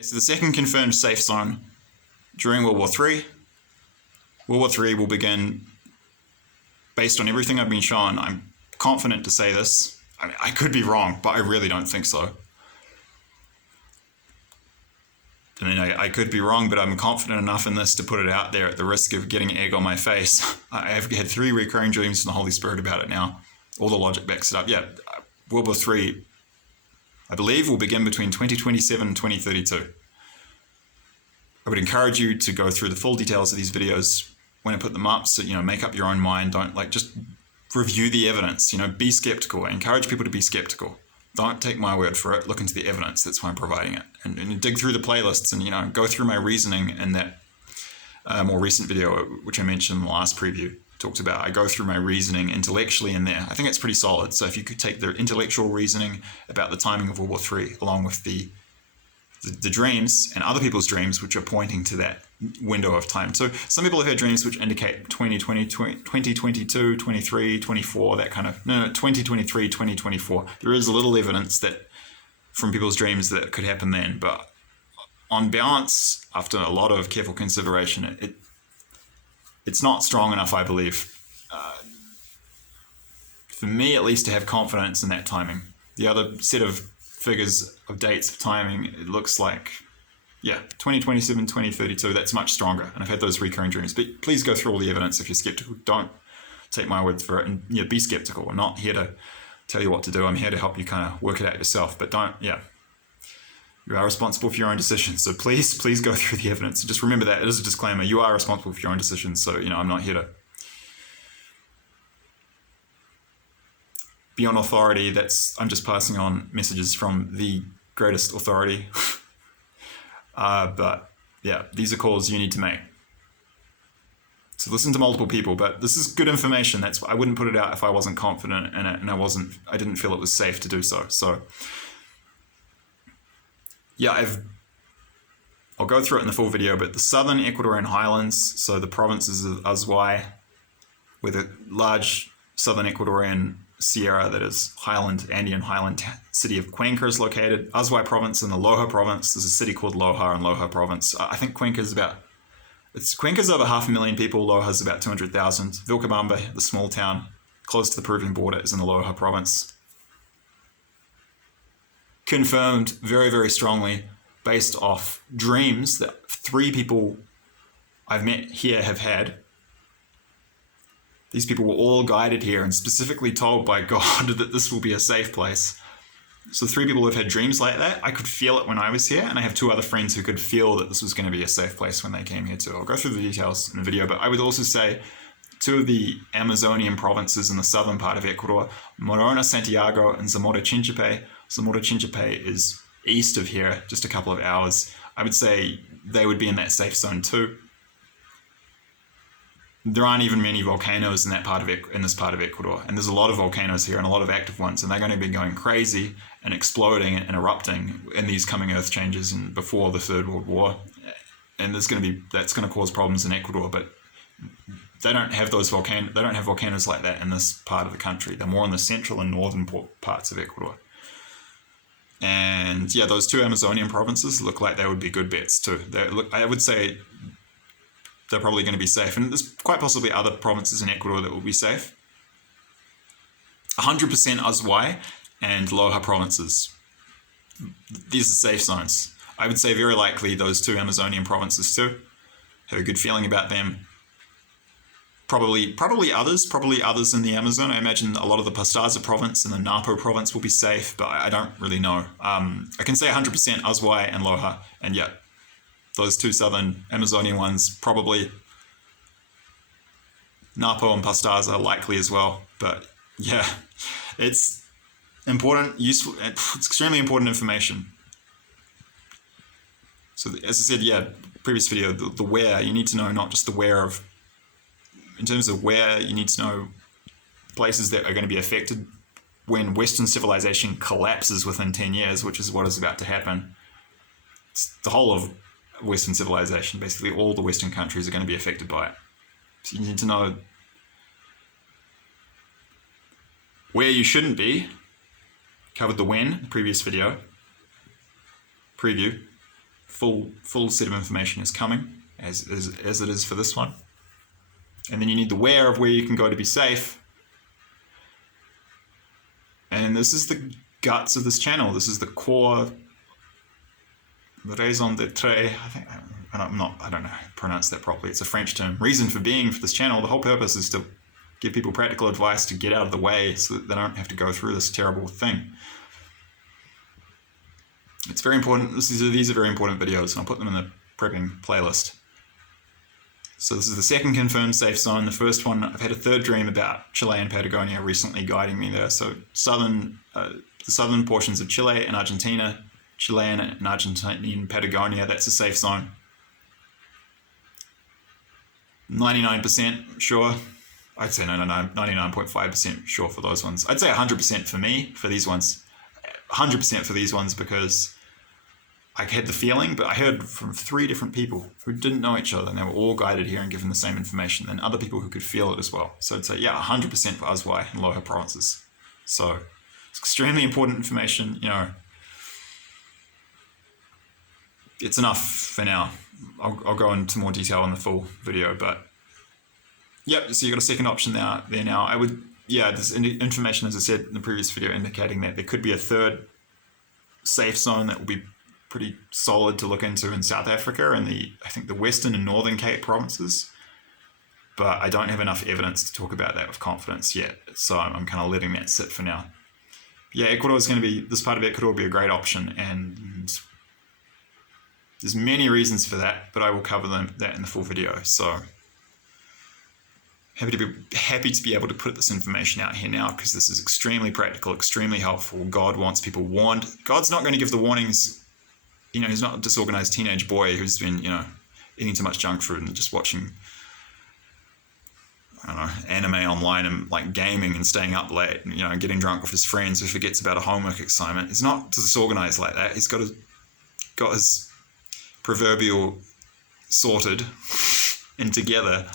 So the second confirmed safe zone during World War III. World War III will begin based on everything I've been shown. I'm confident to say this. I mean, I could be wrong, but I really don't think so. I mean, I could be wrong, but I'm confident enough in this to put it out there at the risk of getting egg on my face. I have had 3 recurring dreams from the Holy Spirit about it now. All the logic backs it up. Yeah, World War III, I believe, will begin between 2027 and 2032. I would encourage you to go through the full details of these videos when I put them up, so, make up your own mind. Don't just review the evidence, be skeptical. I encourage people to be skeptical. Don't take my word for it. Look into the evidence. That's why I'm providing it. And dig through the playlists and, go through my reasoning in that more recent video, which I mentioned in the last preview, talked about. I go through my reasoning intellectually in there. I think it's pretty solid. So if you could take the intellectual reasoning about the timing of World War III, along with the dreams and other people's dreams, which are pointing to that window of time. So some people have had dreams which indicate 2020, 2022, 23, 24, that kind of, 2023, 2024. There is a little evidence that from people's dreams that could happen then, but on balance, after a lot of careful consideration, it's not strong enough, I believe, for me at least, to have confidence in that timing. The other set of figures of dates of timing, it looks like, 2027, 2032, that's much stronger. And I've had those recurring dreams. But please go through all the evidence if you're skeptical. Don't take my word for it. And be skeptical. I'm not here to tell you what to do. I'm here to help you kind of work it out yourself. But you are responsible for your own decisions. So please go through the evidence. Just remember that. It is a disclaimer. You are responsible for your own decisions. So, I'm not here to be on authority. I'm just passing on messages from the greatest authority. But these are calls you need to make. So listen to multiple people, but this is good information. I wouldn't put it out if I wasn't confident in it and I didn't feel it was safe to do so. So I'll go through it in the full video, but the southern Ecuadorian highlands, so the provinces of Azuay, where the large southern Ecuadorian Sierra, that is Andean highland city of Cuenca is located. Azuay province in the Loja province. There's a city called Loja in Loja province. I think Cuenca's over 500,000 people. Loja's about 200,000. Vilcabamba, the small town close to the Peruvian border, is in the Loja province. Confirmed very, very strongly based off dreams that 3 people I've met here have had. These people were all guided here and specifically told by God that this will be a safe place. So 3 people have had dreams like that. I could feel it when I was here, and I have 2 other friends who could feel that this was going to be a safe place when they came here too. I'll go through the details in the video, but I would also say 2 of the Amazonian provinces in the southern part of Ecuador, Morona, Santiago, and Zamora Chinchipe. Zamora Chinchipe is east of here, just a couple of hours. I would say they would be in that safe zone too. There aren't even many volcanoes in this part of Ecuador, and there's a lot of volcanoes here and a lot of active ones, and they're going to be going crazy and exploding and erupting in these coming earth changes and before the Third World War. And that's going to cause problems in Ecuador, but they don't have volcanoes like that in this part of the country. They're more in the central and northern parts of Ecuador. And those 2 Amazonian provinces look like they would be good bets too. I would say they're probably going to be safe. And there's quite possibly other provinces in Ecuador that will be safe. 100% Azuay and Loja provinces. These are safe zones. I would say very likely those 2 Amazonian provinces too. Have a good feeling about them. Probably others in the Amazon. I imagine a lot of the Pastaza province and the Napo province will be safe, but I don't really know. I can say 100% Azuay and Loja, and those 2 southern Amazonian ones, probably Napo and Pastaza likely as well. But it's important, useful, it's extremely important information. So as I said, previous video, the where, you need to know not just the where of, in terms of where, you need to know places that are going to be affected when Western civilization collapses within 10 years, which is what is about to happen. It's the whole of Western civilization, basically all the Western countries are going to be affected by it. So you need to know where you shouldn't be. Covered the when, previous video. Preview. full set of information is coming, as it is for this one. And then you need the where of where you can go to be safe. And this is the guts of this channel. This is the core, the raison d'etre. I don't know how to pronounce that properly. It's a French term. Reason for being for this channel. The whole purpose is to give people practical advice to get out of the way so that they don't have to go through this terrible thing. It's very important. These are very important videos, and I'll put them in the prepping playlist. So this is the second confirmed safe zone. The first one, I've had a third dream about Chile and Patagonia recently guiding me there. So the southern portions of Chile and Argentina, Chilean and Argentinian Patagonia, that's a safe zone. 99% sure. I'd say no, 99.5% sure for those ones. I'd say 100% for me for these ones. 100% for these ones because I had the feeling, but I heard from 3 different people who didn't know each other, and they were all guided here and given the same information, and other people who could feel it as well. So I'd say, yeah, 100% for Aswai and Loja provinces. So it's extremely important information, It's enough for now. I'll go into more detail in the full video, but yep, so you've got a second option there now. There's information, as I said in the previous video, indicating that there could be a third safe zone that will be pretty solid to look into in South Africa and I think the Western and Northern Cape provinces. But I don't have enough evidence to talk about that with confidence yet, so I'm kind of letting that sit for now. Yeah, Ecuador is going to be, this part of Ecuador will be a great option, and there's many reasons for that, but I will cover that in the full video. So happy to be able to put this information out here now, because this is extremely practical, extremely helpful. God wants people warned. God's not going to give the warnings. He's not a disorganized teenage boy who's been, eating too much junk food and just watching, anime online and like gaming and staying up late, and, getting drunk with his friends who forgets about a homework assignment. He's not disorganized like that. He's got his proverbial sorted and together.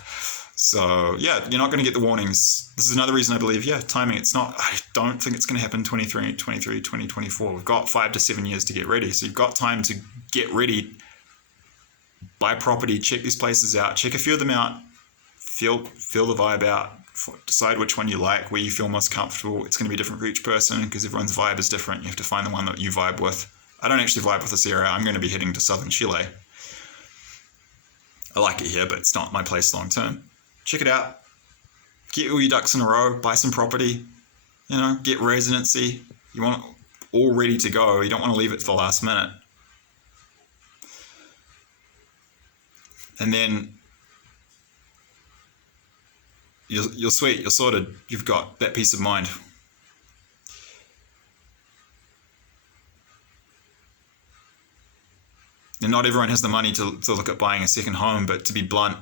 So yeah, you're not going to get the warnings. This is another reason I believe, timing. I don't think it's going to happen 2024. We've got 5 to 7 years to get ready. So you've got time to get ready, buy property, check these places out, check a few of them out, feel the vibe out, decide which one you like, where you feel most comfortable. It's going to be different for each person because everyone's vibe is different. You have to find the one that you vibe with. I don't actually vibe with this area. I'm going to be heading to southern Chile. I like it here, but it's not my place long term. Check it out. Get all your ducks in a row. Buy some property. Get residency. You want it all ready to go. You don't want to leave it for the last minute. And then you're sweet. You're sorted. You've got that peace of mind. And not everyone has the money to look at buying a second home, but to be blunt,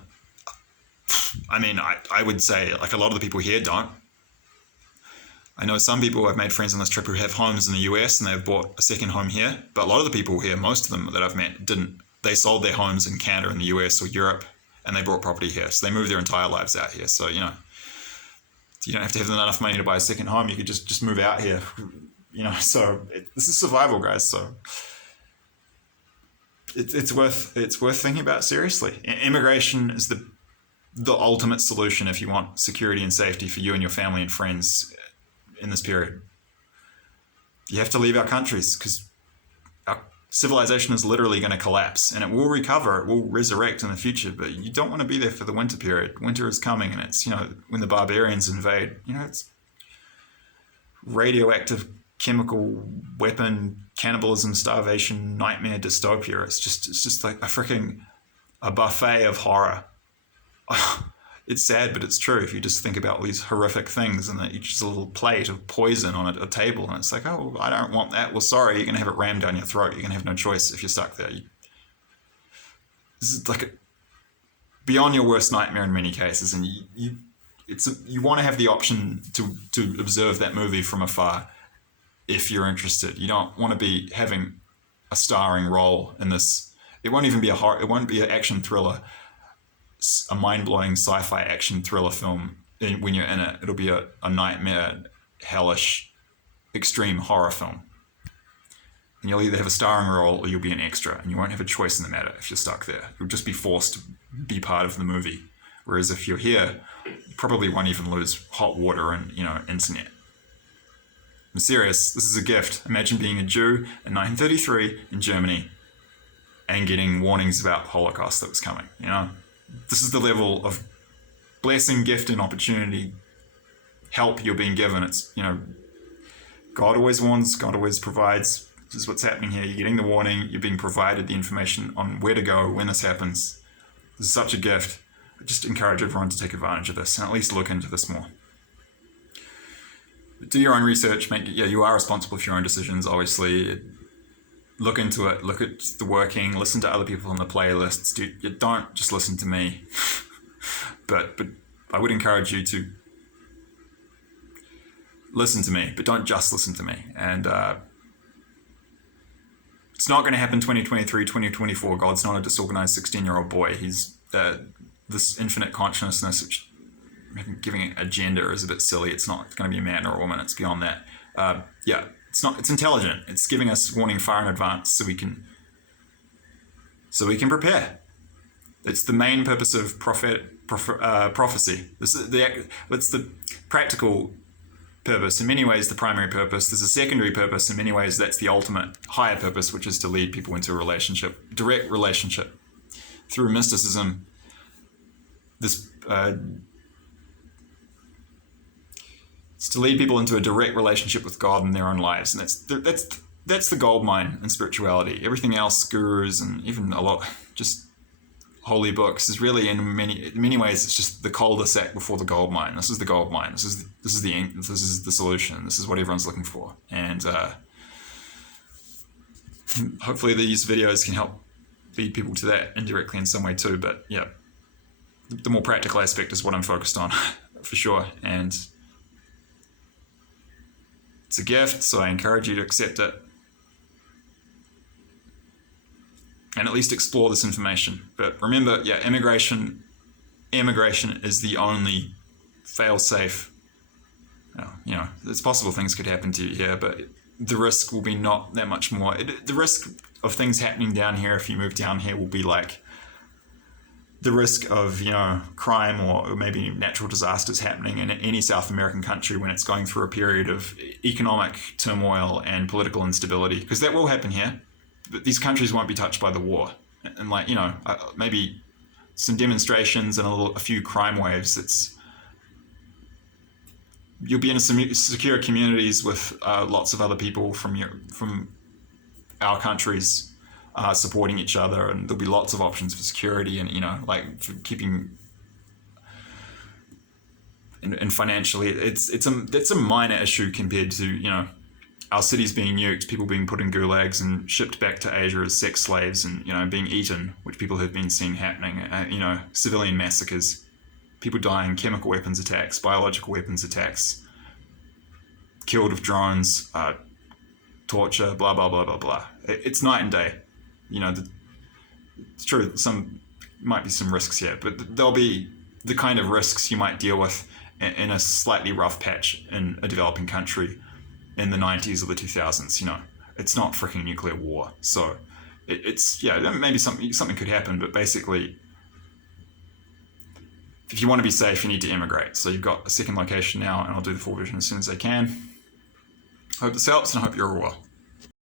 I would say like a lot of the people here don't. I know some people, I've made friends on this trip who have homes in the US and they've bought a second home here, but a lot of the people here, most of them that I've met, didn't. They sold their homes in Canada, in the US or Europe, and they bought property here. So they moved their entire lives out here. So, you don't have to have enough money to buy a second home. You could just move out here, so this is survival, guys. So it's worth thinking about seriously. Immigration is the ultimate solution if you want security and safety for you and your family and friends in this period. You have to leave our countries because our civilization is literally going to collapse, and it will recover, it will resurrect in the future, but you don't want to be there for the winter period. Winter is coming, and it's, when the barbarians invade, it's radioactive, chemical, weapon, cannibalism, starvation, nightmare, dystopia. It's just like a buffet of horror. It's sad, but it's true. If you just think about all these horrific things, and each is a little plate of poison on a table, and it's like, oh, I don't want that. Well, sorry, you're going to have it rammed down your throat. You're going to have no choice if you're stuck there. This is like beyond your worst nightmare in many cases, and you want to have the option to observe that movie from afar if you're interested. You don't want to be having a starring role in this. It won't even be it won't be an action thriller, a mind-blowing sci-fi action thriller film when you're in it. It'll be a nightmare, hellish, extreme horror film. And you'll either have a starring role or you'll be an extra, and you won't have a choice in the matter if you're stuck there. You'll just be forced to be part of the movie. Whereas if you're here, you probably won't even lose hot water and, internet. I'm serious, this is a gift. Imagine being a Jew in 1933 in Germany and getting warnings about the Holocaust that was coming, This is the level of blessing, gift, and opportunity, help you're being given. It's, God always warns, God always provides. This is what's happening here. You're getting the warning, you're being provided the information on where to go when this happens. This is such a gift. I just encourage everyone to take advantage of this and at least look into this more. Do your own research. You are responsible for your own decisions, obviously. Look into it, look at the working, listen to other people on the playlists. Don't just listen to me. but I would encourage you to listen to me, but don't just listen to me. And it's not going to happen 2023, 2024. God's not a disorganized 16-year-old boy. He's this infinite consciousness, which giving a gender is a bit silly. It's not going to be a man or a woman. It's beyond that. It's not. It's intelligent. It's giving us warning far in advance so we can prepare. It's the main purpose of prophecy. It's the practical purpose. In many ways, the primary purpose. There's a secondary purpose. In many ways, that's the ultimate higher purpose, which is to lead people into a relationship, direct relationship. Through mysticism, it's to lead people into a direct relationship with God in their own lives, and that's the gold mine in spirituality. Everything else, gurus and even a lot just holy books, is really in many ways it's just the cul-de-sac before the gold mine. This is the gold mine. This is the solution. This is what everyone's looking for, and hopefully these videos can help lead people to that indirectly in some way too. But the more practical aspect is what I'm focused on for sure, and it's a gift, so I encourage you to accept it and at least explore this information. But remember, immigration is the only fail-safe. It's possible things could happen to you here, but the risk will be not that much more. The risk of things happening down here if you move down here will be like the risk of crime or maybe natural disasters happening in any South American country when it's going through a period of economic turmoil and political instability, because that will happen here, but these countries won't be touched by the war. And maybe some demonstrations and a few crime waves. You'll be in secure communities with lots of other people from our countries supporting each other, and there'll be lots of options for security and for keeping and financially it's a minor issue compared to our cities being nuked, people being put in gulags and shipped back to Asia as sex slaves and being eaten, which people have been seeing happening, civilian massacres, people dying, chemical weapons attacks, biological weapons attacks, killed with drones, torture, blah blah blah blah blah. It's night and day. It's true, might be some risks here, but there'll be the kind of risks you might deal with in a slightly rough patch in a developing country in the 90s or the 2000s. It's not freaking nuclear war, so it's maybe something could happen, but basically, if you want to be safe, you need to immigrate. So you've got a second location now, and I'll do the full version as soon as I can. Hope this helps, and I hope you're all well.